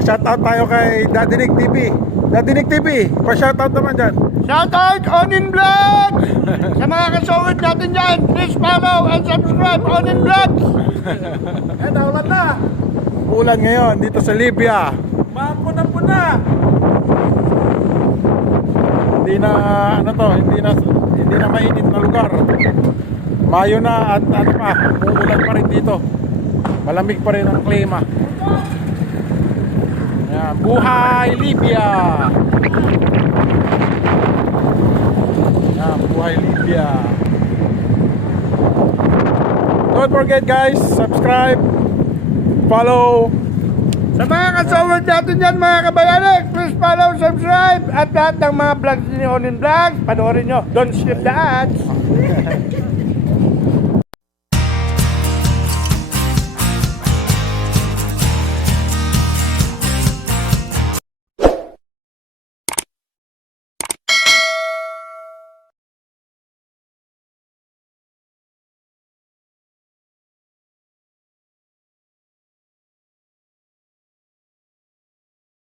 Pa-shoutout tayo kay Daddy Nick TV. Daddy Nick TV, pa-shoutout naman dyan. Shoutout Onin Vlog! Sa mga kasawid natin dyan, please follow and subscribe Onin Vlog! Naulan na. Ulan ngayon dito sa Libya. Mapuna-puna. Hindi na hindi na mainit na lugar. Mayo na at ano pa, uulan pa rin dito. Malamig pa rin ang klima. Ayan, buhay Libya. Ayan, buhay Libya. Don't forget guys, subscribe, follow. Sa mga kasawid natin dyan mga kabayanek, please follow, subscribe at lahat ng mga vlogs ni Onin Vlog, panoorin nyo. Don't skip the ads!